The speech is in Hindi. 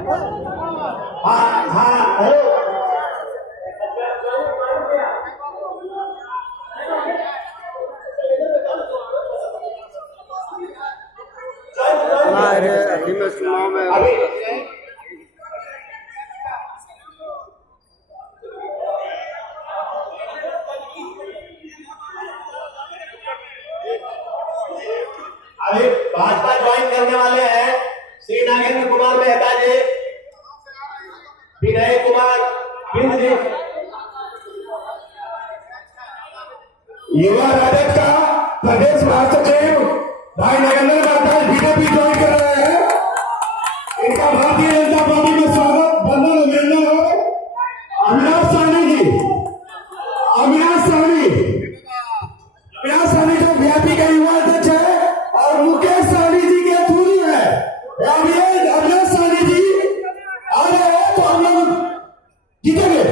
हाँ हाँ हेलो हमारे अभी चुनाव में अभी अभी भाजपा ज्वाइन करने वाले हैं श्री नागेंद्र कुमार मेहता जी, विनय कुमार बिंद जी। युवा राजद का प्रदेश महासचिव भाई नरेंद्र मेहता बीजेपी ज्वाइन कर रहे हैं। इनका भारतीय जनता पार्टी में स्वागत बंधन अभिनंदन हो। अविनाश साहनी जी, अविनाश साहनी जो बीजेपी का युवा अध्यक्ष है और मुकेश साहनी जी के दूरी है। अविनाश साहनी जी आ रहे हैं तो हम लोग जीतेंगे।